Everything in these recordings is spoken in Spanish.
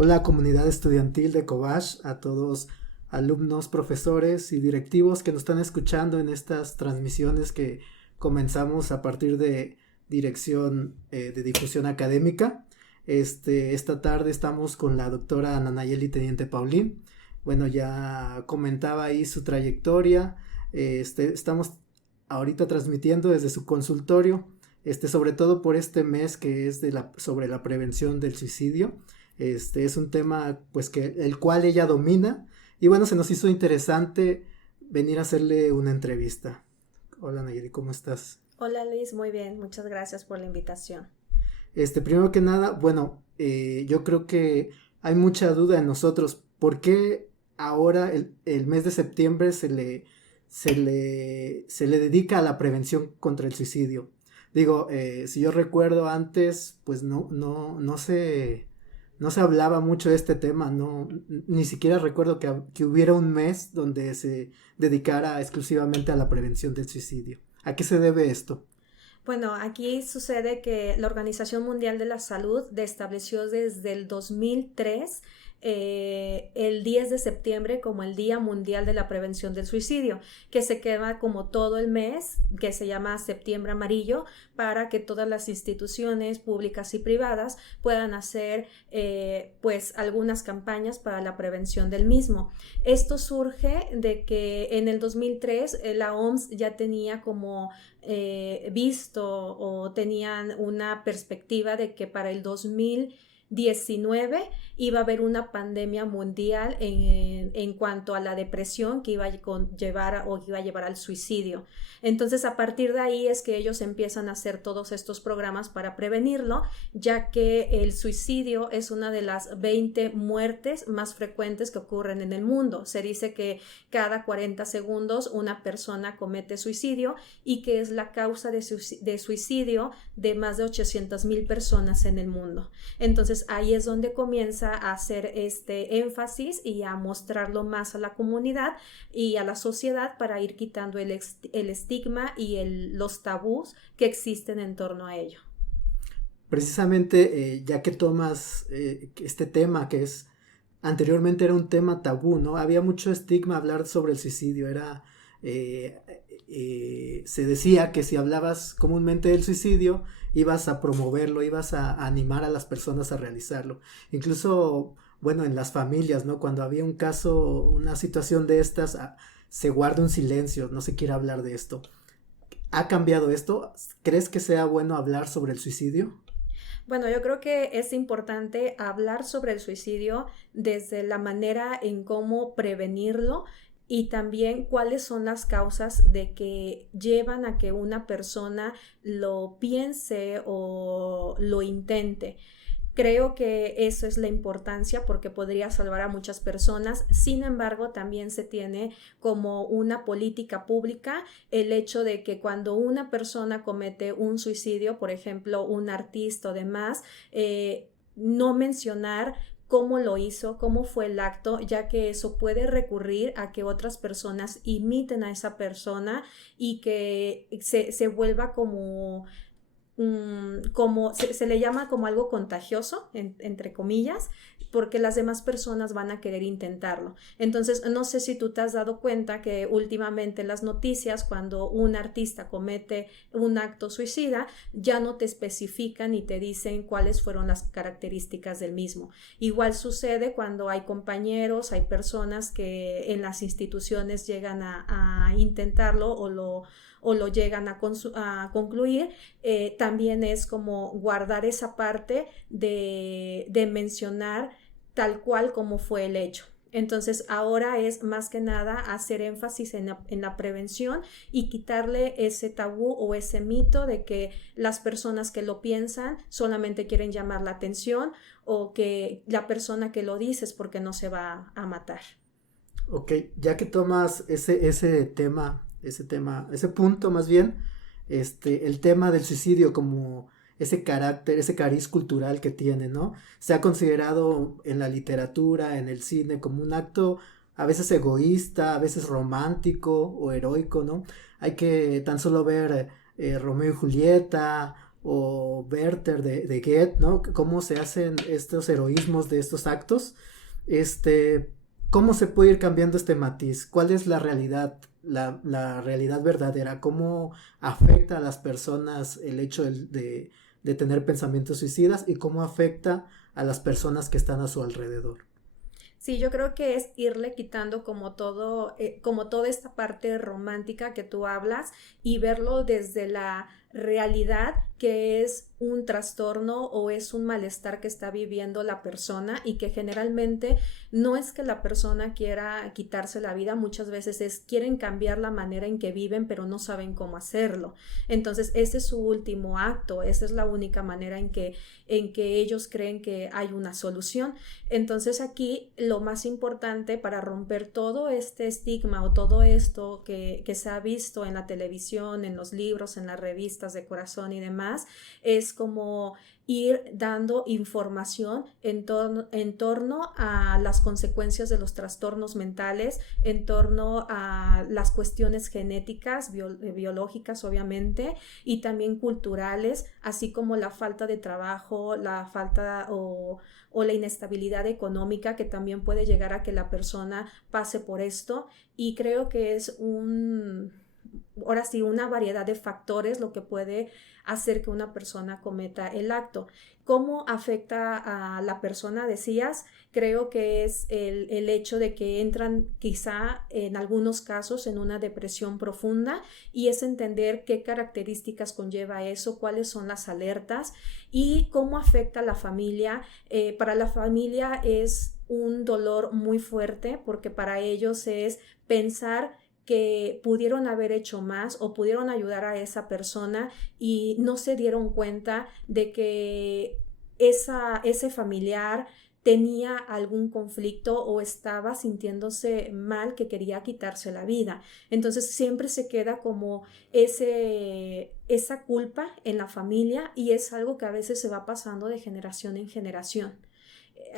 Hola comunidad estudiantil de Cobash, a todos alumnos, profesores y directivos que nos están escuchando en estas transmisiones que comenzamos a partir de Dirección de Difusión Académica. Esta tarde estamos con la doctora Nanayeli Teniente Paulín. Bueno, ya comentaba ahí su trayectoria. Estamos ahorita transmitiendo desde su consultorio, sobre todo por este mes que es sobre la prevención del suicidio. Es un tema pues que el cual ella domina y bueno, se nos hizo interesante venir a hacerle una entrevista. Hola Nayeli, ¿cómo estás? Hola Liz, muy bien, muchas gracias por la invitación. Primero que nada, bueno, yo creo que hay mucha duda en nosotros. ¿Por qué ahora el mes de septiembre se le dedica a la prevención contra el suicidio? Digo, si yo recuerdo antes, pues no se hablaba mucho de este tema, ni siquiera recuerdo que hubiera un mes donde se dedicara exclusivamente a la prevención del suicidio. ¿A qué se debe esto? Bueno, aquí sucede que la Organización Mundial de la Salud estableció desde el 2003 el 10 de septiembre como el Día Mundial de la Prevención del Suicidio, que se queda como todo el mes, que se llama Septiembre Amarillo, para que todas las instituciones públicas y privadas puedan hacer pues algunas campañas para la prevención del mismo. Esto surge de que en el 2003 la OMS ya tenía como visto o tenían una perspectiva de que para el 2019 iba a haber una pandemia mundial en cuanto a la depresión que iba a llevar al suicidio. Entonces, a partir de ahí es que ellos empiezan a hacer todos estos programas para prevenirlo, ya que el suicidio es una de las 20 muertes más frecuentes que ocurren en el mundo. Se dice que cada 40 segundos una persona comete suicidio y que es la causa de suicidio de más de 800,000 personas en el mundo. Entonces, ahí es donde comienza a hacer este énfasis y a mostrarlo más a la comunidad y a la sociedad para ir quitando el estigma y los tabús que existen en torno a ello. Precisamente, ya que tomas este tema que anteriormente era un tema tabú, ¿no? Había mucho estigma hablar sobre el suicidio, se decía que si hablabas comúnmente del suicidio, ibas a promoverlo, ibas a animar a las personas a realizarlo. Incluso, bueno, en las familias, ¿no? Cuando había un caso, una situación de estas, se guarda un silencio, no se quiere hablar de esto. ¿Ha cambiado esto? ¿Crees que sea bueno hablar sobre el suicidio? Bueno, yo creo que es importante hablar sobre el suicidio desde la manera en cómo prevenirlo y también cuáles son las causas de que llevan a que una persona lo piense o lo intente. Creo que eso es la importancia porque podría salvar a muchas personas. Sin embargo, también se tiene como una política pública el hecho de que cuando una persona comete un suicidio, por ejemplo, un artista o demás, no mencionar cómo lo hizo, cómo fue el acto, ya que eso puede recurrir a que otras personas imiten a esa persona y que se vuelva como se le llama como algo contagioso, entre comillas, porque las demás personas van a querer intentarlo. Entonces, no sé si tú te has dado cuenta que últimamente en las noticias, cuando un artista comete un acto suicida, ya no te especifican ni te dicen cuáles fueron las características del mismo. Igual sucede cuando hay compañeros, hay personas que en las instituciones llegan a intentarlo o lo llegan a concluir, también es como guardar esa parte de mencionar tal cual como fue el hecho. Entonces ahora es más que nada hacer énfasis en la prevención y quitarle ese tabú o ese mito de que las personas que lo piensan solamente quieren llamar la atención o que la persona que lo dice es porque no se va a matar. Ok, ya que tomas ese punto más bien, el tema del suicidio como ese carácter, ese cariz cultural que tiene, ¿no? Se ha considerado en la literatura, en el cine, como un acto a veces egoísta, a veces romántico o heroico, ¿no? Hay que tan solo ver Romeo y Julieta o Werther de Goethe, ¿no? Cómo se hacen estos heroísmos de estos actos, ¿cómo se puede ir cambiando este matiz? ¿Cuál es la realidad, la realidad verdadera? ¿Cómo afecta a las personas el hecho de tener pensamientos suicidas y cómo afecta a las personas que están a su alrededor? Sí, yo creo que es irle quitando como toda esta parte romántica que tú hablas y verlo desde la realidad que es un trastorno o es un malestar que está viviendo la persona y que generalmente no es que la persona quiera quitarse la vida, muchas veces quieren cambiar la manera en que viven pero no saben cómo hacerlo. Entonces ese es su último acto, esa es la única manera en que ellos creen que hay una solución. Entonces aquí lo más importante para romper todo este estigma o todo esto que se ha visto en la televisión, en los libros, en las revistas de corazón y demás, es como ir dando información en torno a las consecuencias de los trastornos mentales, en torno a las cuestiones genéticas, biológicas obviamente, y también culturales, así como la falta de trabajo, la falta o la inestabilidad económica que también puede llegar a que la persona pase por esto. Y creo que es ahora sí, una variedad de factores lo que puede hacer que una persona cometa el acto. ¿Cómo afecta a la persona? Decías, creo que es el hecho de que entran quizá en algunos casos en una depresión profunda y es entender qué características conlleva eso, cuáles son las alertas y cómo afecta a la familia. Para la familia es un dolor muy fuerte porque para ellos es pensar que pudieron haber hecho más o pudieron ayudar a esa persona y no se dieron cuenta de que ese familiar tenía algún conflicto o estaba sintiéndose mal que quería quitarse la vida. Entonces siempre se queda como esa culpa en la familia y es algo que a veces se va pasando de generación en generación.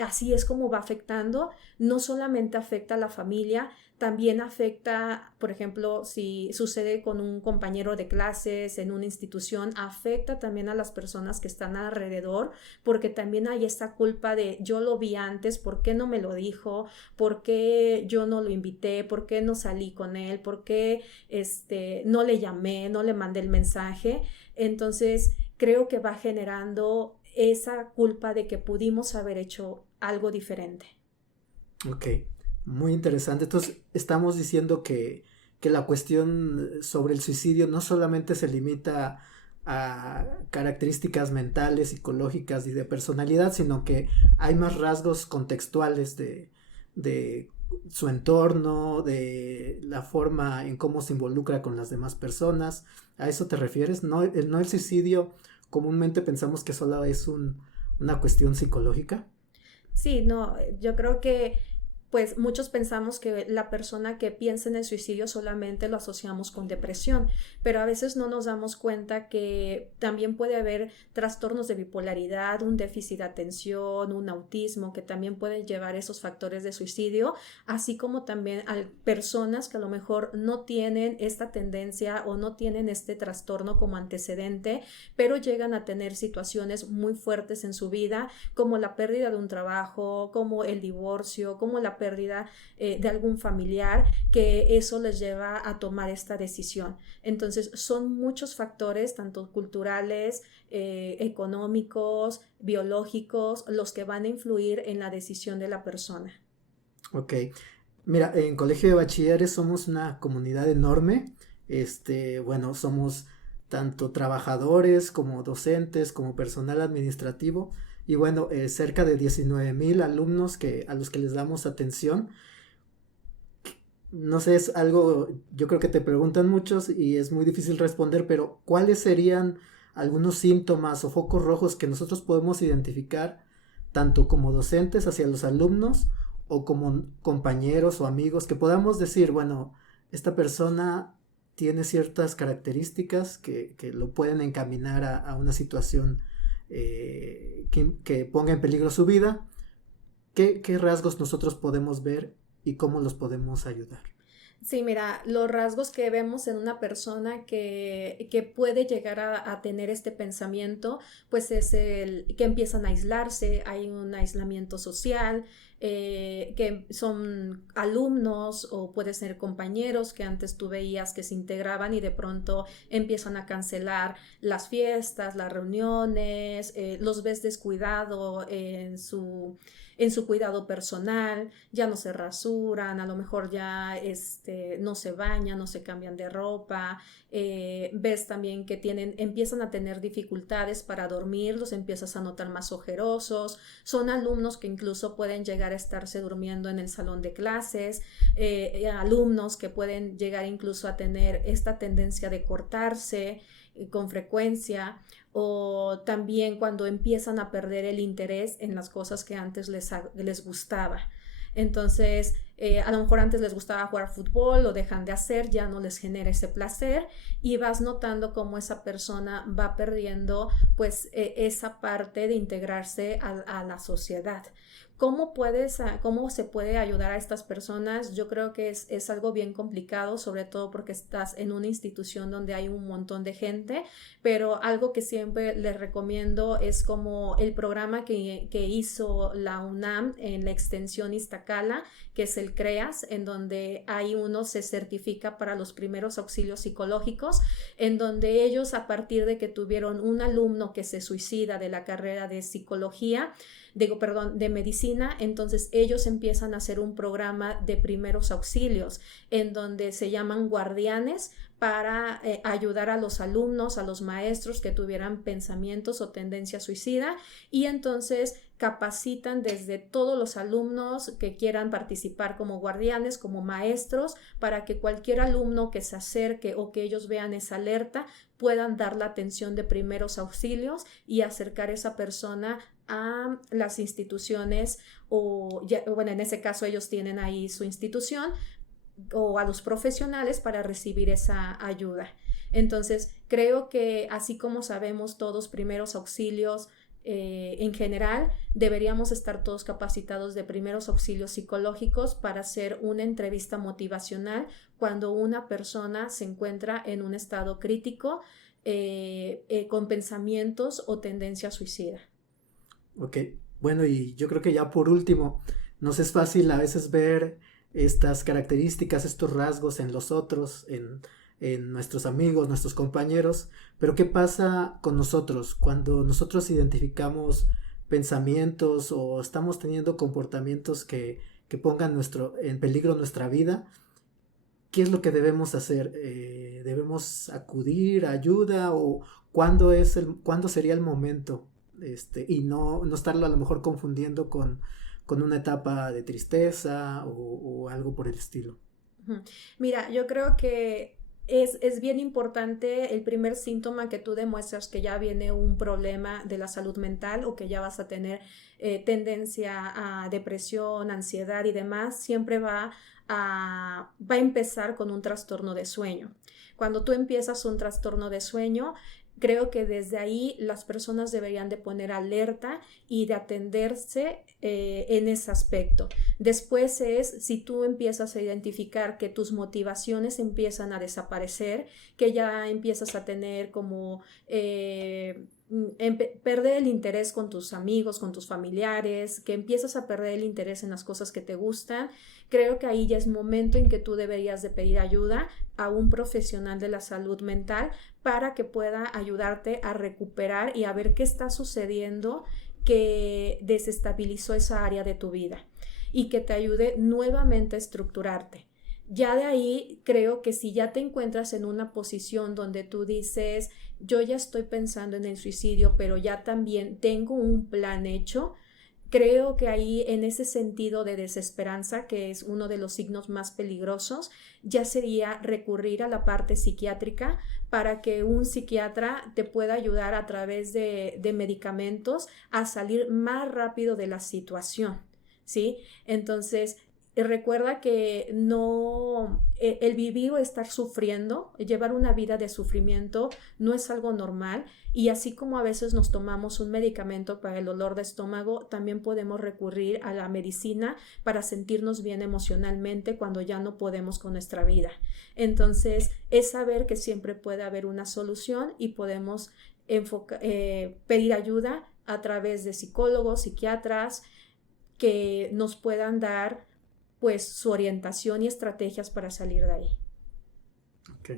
Así es como va afectando, no solamente afecta a la familia, también afecta, por ejemplo, si sucede con un compañero de clases en una institución, afecta también a las personas que están alrededor, porque también hay esta culpa de yo lo vi antes, ¿por qué no me lo dijo? ¿Por qué yo no lo invité? ¿Por qué no salí con él? ¿Por qué no le llamé? ¿No le mandé el mensaje? Entonces, creo que va generando esa culpa de que pudimos haber hecho algo diferente. Ok, muy interesante. Entonces, estamos diciendo que la cuestión sobre el suicidio no solamente se limita a características mentales, psicológicas y de personalidad, sino que hay más rasgos contextuales de su entorno, de la forma en cómo se involucra con las demás personas. ¿A eso te refieres? No el suicidio, comúnmente pensamos que solo es una cuestión psicológica. Sí, no, yo creo que pues muchos pensamos que la persona que piensa en el suicidio solamente lo asociamos con depresión, pero a veces no nos damos cuenta que también puede haber trastornos de bipolaridad, un déficit de atención, un autismo que también pueden llevar esos factores de suicidio, así como también a personas que a lo mejor no tienen esta tendencia o no tienen este trastorno como antecedente, pero llegan a tener situaciones muy fuertes en su vida, como la pérdida de un trabajo, como el divorcio, como la pérdida de algún familiar, que eso les lleva a tomar esta decisión. Entonces son muchos factores, tanto culturales, económicos, biológicos, los que van a influir en la decisión de la persona. Ok, mira, en Colegio de Bachilleres somos una comunidad enorme, bueno, somos tanto trabajadores como docentes, como personal administrativo, y bueno, cerca de 19,000 alumnos a los que les damos atención. No sé, es algo, yo creo que te preguntan muchos y es muy difícil responder, pero ¿cuáles serían algunos síntomas o focos rojos que nosotros podemos identificar tanto como docentes hacia los alumnos o como compañeros o amigos que podamos decir, bueno, esta persona tiene ciertas características que lo pueden encaminar a una situación que ponga en peligro su vida? ¿Qué rasgos nosotros podemos ver y cómo los podemos ayudar? Sí, mira, los rasgos que vemos en una persona que puede llegar a tener este pensamiento, pues es el que empiezan a aislarse, hay un aislamiento social, que son alumnos o puede ser compañeros que antes tú veías que se integraban y de pronto empiezan a cancelar las fiestas, las reuniones, los ves descuidado en su cuidado personal, ya no se rasuran, a lo mejor ya no se bañan, no se cambian de ropa, ves también que empiezan a tener dificultades para dormir, los empiezas a notar más ojerosos, son alumnos que incluso pueden llegar a estarse durmiendo en el salón de clases, alumnos que pueden llegar incluso a tener esta tendencia de cortarse con frecuencia, o también cuando empiezan a perder el interés en las cosas que antes les gustaba. Entonces, a lo mejor antes les gustaba jugar fútbol, lo dejan de hacer, ya no les genera ese placer y vas notando cómo esa persona va perdiendo pues esa parte de integrarse a la sociedad. ¿Cómo se puede ayudar a estas personas? Yo creo que es algo bien complicado, sobre todo porque estás en una institución donde hay un montón de gente, pero algo que siempre les recomiendo es como el programa que hizo la UNAM en la extensión Iztacala, que es el CREAS, en donde uno se certifica para los primeros auxilios psicológicos, en donde ellos, a partir de que tuvieron un alumno que se suicida de la carrera de psicología, de medicina, entonces ellos empiezan a hacer un programa de primeros auxilios en donde se llaman guardianes para ayudar a los alumnos, a los maestros que tuvieran pensamientos o tendencia suicida, y entonces capacitan desde todos los alumnos que quieran participar como guardianes, como maestros, para que cualquier alumno que se acerque o que ellos vean esa alerta puedan dar la atención de primeros auxilios y acercar a esa persona a las instituciones bueno, en ese caso ellos tienen ahí su institución o a los profesionales para recibir esa ayuda. Entonces, creo que así como sabemos todos primeros auxilios, en general, deberíamos estar todos capacitados de primeros auxilios psicológicos para hacer una entrevista motivacional cuando una persona se encuentra en un estado crítico con pensamientos o tendencia suicida. Ok, bueno, y yo creo que ya por último, nos es fácil a veces ver estas características, estos rasgos en los otros, en nuestros amigos, nuestros compañeros, pero ¿qué pasa con nosotros cuando nosotros identificamos pensamientos o estamos teniendo comportamientos que pongan en peligro nuestra vida? ¿Qué es lo que debemos hacer? ¿Debemos acudir a ayuda o cuándo sería el momento? Y no estarlo a lo mejor confundiendo con una etapa de tristeza o algo por el estilo. Mira, yo creo que es bien importante el primer síntoma que tú demuestras que ya viene un problema de la salud mental o que ya vas a tener tendencia a depresión, ansiedad y demás, siempre va a empezar con un trastorno de sueño. Cuando tú empiezas un trastorno de sueño, creo que desde ahí las personas deberían de poner alerta y de atenderse en ese aspecto. Después si tú empiezas a identificar que tus motivaciones empiezan a desaparecer, que ya empiezas a tener como perder el interés con tus amigos, con tus familiares, que empiezas a perder el interés en las cosas que te gustan, creo que ahí ya es momento en que tú deberías de pedir ayuda a un profesional de la salud mental para que pueda ayudarte a recuperar y a ver qué está sucediendo que desestabilizó esa área de tu vida y que te ayude nuevamente a estructurarte. Ya de ahí creo que si ya te encuentras en una posición donde tú dices, yo ya estoy pensando en el suicidio, pero ya también tengo un plan hecho, creo que ahí en ese sentido de desesperanza, que es uno de los signos más peligrosos, ya sería recurrir a la parte psiquiátrica para que un psiquiatra te pueda ayudar a través de medicamentos a salir más rápido de la situación, ¿sí? Entonces, Y recuerda que no, el vivir o estar sufriendo, llevar una vida de sufrimiento no es algo normal, y así como a veces nos tomamos un medicamento para el dolor de estómago, también podemos recurrir a la medicina para sentirnos bien emocionalmente cuando ya no podemos con nuestra vida. Entonces, es saber que siempre puede haber una solución y podemos pedir ayuda a través de psicólogos, psiquiatras, que nos puedan dar pues su orientación y estrategias para salir de ahí. Ok.